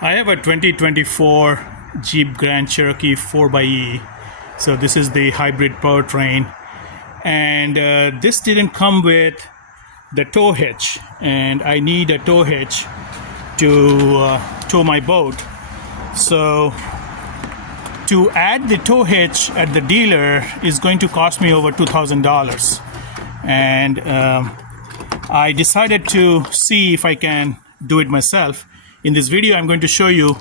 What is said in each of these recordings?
I have a 2024 Jeep Grand Cherokee 4xe. So this is the hybrid powertrain, and this didn't come with the tow hitch, and I need a tow hitch to tow my boat. So to add the tow hitch at the dealer is going to cost me over $2,000, and I decided to see if I can do it myself. In this video, I'm going to show you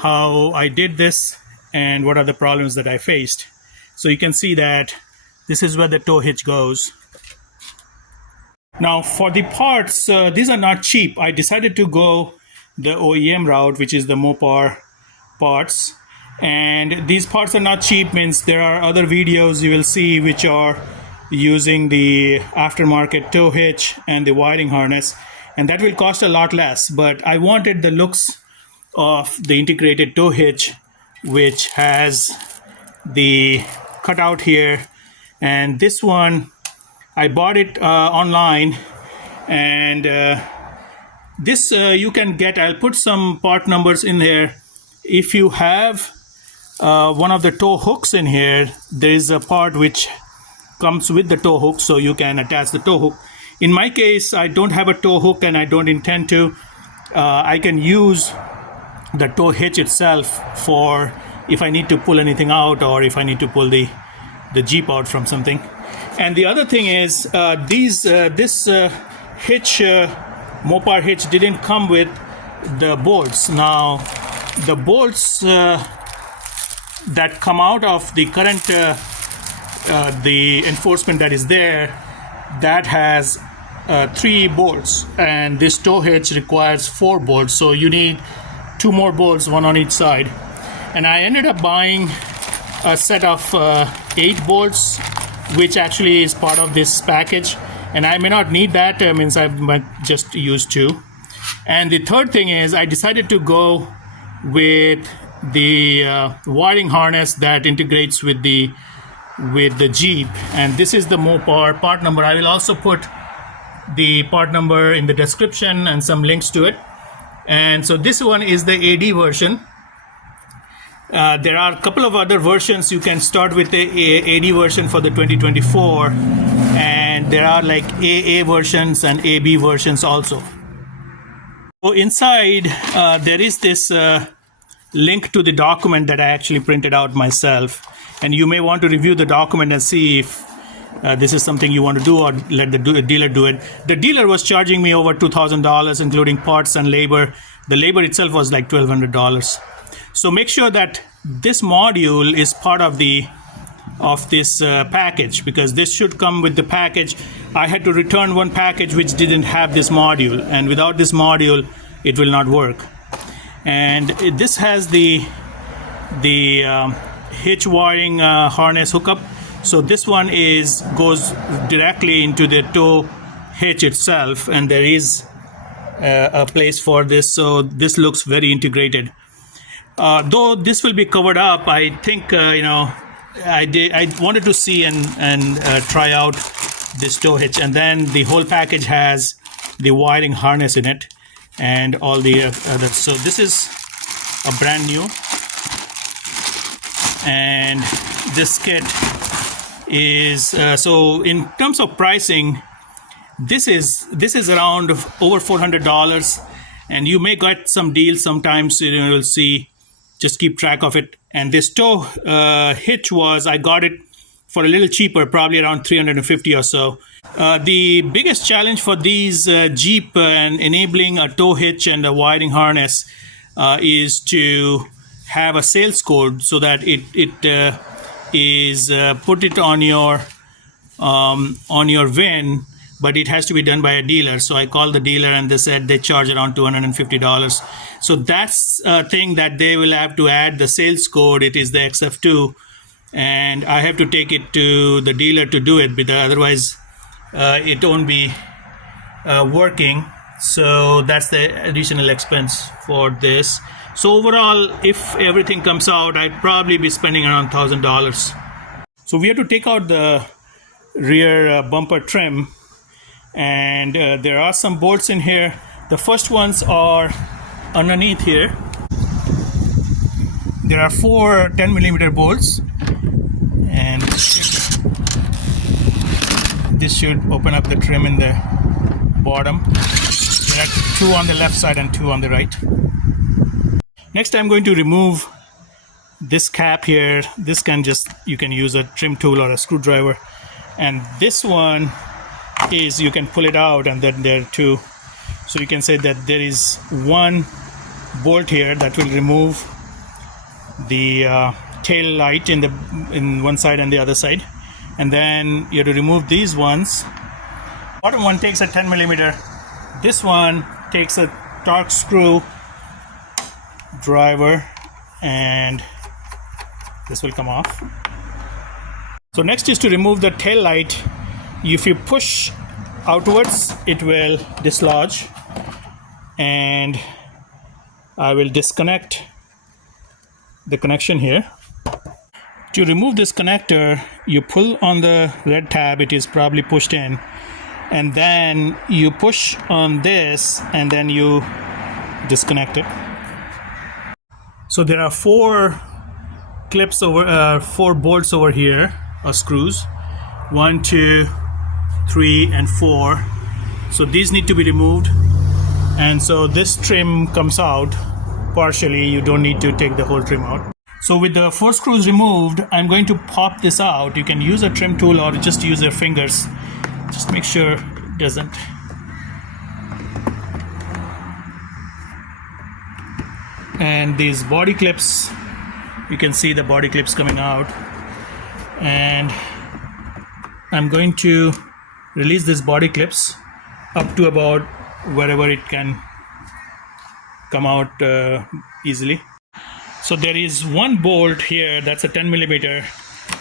how I did this and what are the problems that I faced. So you can see that this is where the tow hitch goes. Now for the parts, these are not cheap. I decided to go the OEM route, which is the Mopar parts. And these parts are not cheap, means there are other videos you will see which are using the aftermarket tow hitch and the wiring harness, and that will cost a lot less. But I wanted the looks of the integrated tow hitch, which has the cutout here, and this one I bought it online, and this you can get. I'll put some part numbers in there. If you have one of the tow hooks in here, there is a part which comes with the tow hook, so you can attach the tow hook. In my case, I don't have a tow hook and I don't intend to. I can use the tow hitch itself for if I need to pull anything out, or if I need to pull the Jeep out from something. And the other thing is this hitch, Mopar hitch, didn't come with the bolts. Now the bolts that come out of the current the enforcement that is there, that has 3 bolts, and this tow hitch requires 4 bolts, so you need 2 more bolts, one on each side. And I ended up buying a set of 8 bolts, which actually is part of this package, and I may not need that. Means I might just use 2. And the third thing is I decided to go with the wiring harness that integrates with the Jeep, and this is the Mopar part number. I will also put the part number in the description and some links to it. And so this one is the AD version. There are a couple of other versions. You can start with the AD version for the 2024, and there are like AA versions and AB versions also. So inside there is this link to the document that I actually printed out myself, and you may want to review the document and see if this is something you want to do, or let the dealer do it. The dealer was charging me over $2,000, including parts and labor. The labor itself was like $1,200. So make sure that this module is part of this package, because this should come with the package. I had to return one package which didn't have this module, and without this module it will not work. And this has the hitch wiring harness hookup. So this one goes directly into the tow hitch itself, and there is a place for this. So this looks very integrated. Though this will be covered up, I think I wanted to see and try out this tow hitch, and then the whole package has the wiring harness in it and all the other. So this is a brand new, and this kit is so in terms of pricing, this is around over $400, and you may get some deals sometimes. You'll see, just keep track of it. And this tow hitch I got it for a little cheaper, probably around $350 or so. The biggest challenge for these Jeep and enabling a tow hitch and a wiring harness is to have a sales code, so that it is put it on your VIN, but it has to be done by a dealer. So I called the dealer, and they said they charge around $250. So that's a thing that they will have to add the sales code. It is the XF2, and I have to take it to the dealer to do it, because otherwise it won't be working. So that's the additional expense for this. So overall, if everything comes out, I'd probably be spending around $1,000. So we have to take out the rear bumper trim, and there are some bolts in here. The first ones are underneath here there are 4 10mm bolts, and this should open up the trim in the bottom. There are 2 on the left side and 2 on the right. Next, I'm going to remove this cap here. This can you can use a trim tool or a screwdriver, and this one is you can pull it out, and then there are 2. So you can say that there is 1 bolt here that will remove the tail light in one side and the other side, and then you have to remove these ones. Bottom one takes a 10mm. This one takes a torque screw driver, and this will come off. So next is to remove the tail light. If you push outwards, it will dislodge, and I will disconnect the connection here. To remove this connector, you pull on the red tab. It is probably pushed in, and then you push on this, and then you disconnect it. So there are 4 clips over 4 bolts over here, or screws, 1 2 3 and 4. So these need to be removed, and so this trim comes out partially. You don't need to take the whole trim out. So with the 4 screws removed, I'm going to pop this out. You can use a trim tool or just use your fingers. Just make sure it doesn't. And these body clips, you can see the body clips coming out, and I'm going to release these body clips up to about wherever it can come out easily. So there is 1 bolt here that's a 10mm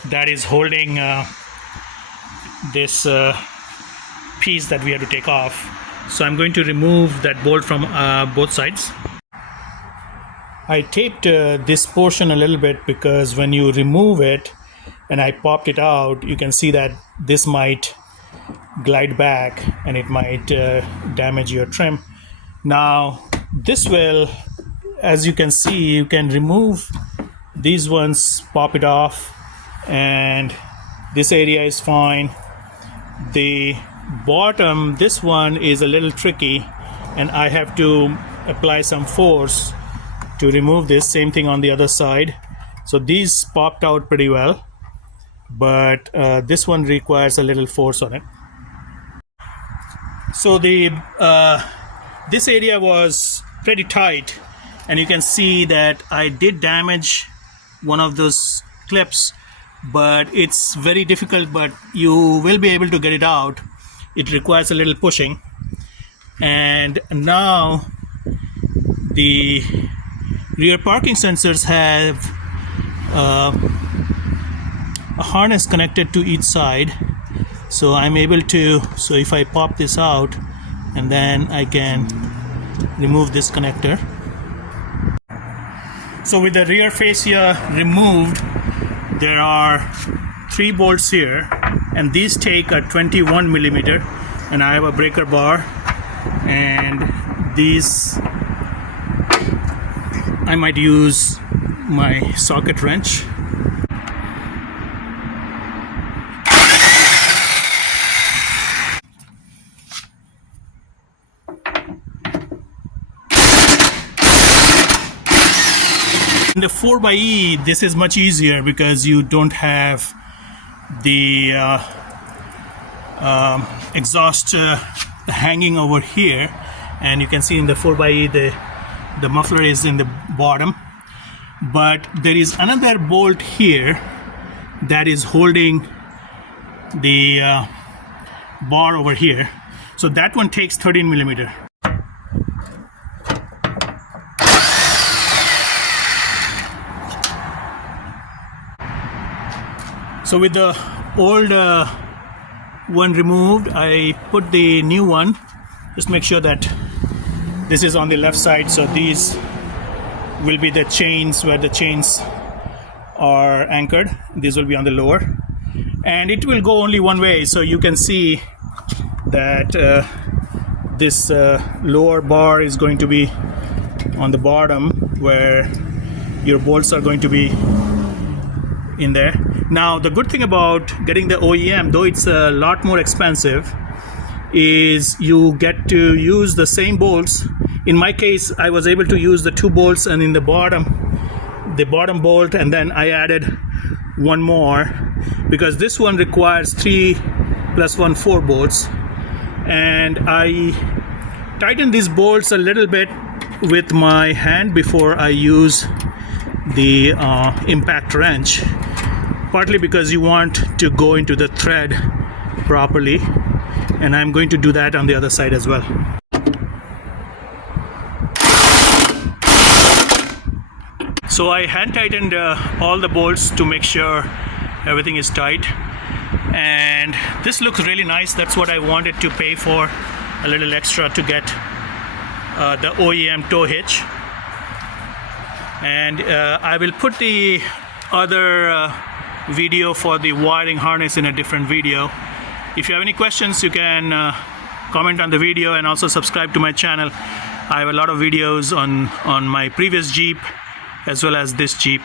that is holding this piece that we have to take off. So I'm going to remove that bolt from both sides. I taped this portion a little bit because when you remove it and I popped it out, you can see that this might glide back and it might damage your trim. Now this will, as you can see, you can remove these ones, pop it off, and this area is fine. The bottom, this one is a little tricky, and I have to apply some force to remove this. Same thing on the other side. So these popped out pretty well, but this one requires a little force on it. So the this area was pretty tight, and you can see that I did damage one of those clips, but it's very difficult, but you will be able to get it out. It requires a little pushing. And now the rear parking sensors have a harness connected to each side, so I'm able to, so if I pop this out and then I can remove this connector. So with the rear fascia removed, there are 3 bolts here, and these take a 21mm, and I have a breaker bar, and these I might use my socket wrench. In the 4xe, this is much easier because you don't have the exhaust hanging over here, and you can see in the 4xe the muffler is in the bottom, but there is another bolt here that is holding the bar over here. So that one takes 13mm. So with the old one removed, I put the new one. Just make sure that this is on the left side, so these will be the chains where the chains are anchored. These will be on the lower, and it will go only one way. So you can see that this lower bar is going to be on the bottom where your bolts are going to be in there. Now the good thing about getting the OEM, though it's a lot more expensive, is you get to use the same bolts. In my case, I was able to use the 2 bolts, and in the bottom bolt, and then I added one more because this one requires 3 + 1 4 bolts, and I tighten these bolts a little bit with my hand before I use the impact wrench, partly because you want to go into the thread properly, and I'm going to do that on the other side as well. So I hand tightened all the bolts to make sure everything is tight, and this looks really nice. That's what I wanted to pay for, a little extra to get the OEM tow hitch. And I will put the other video for the wiring harness in a different video. If you have any questions, you can comment on the video and also subscribe to my channel. I have a lot of videos on my previous Jeep as well as this Jeep.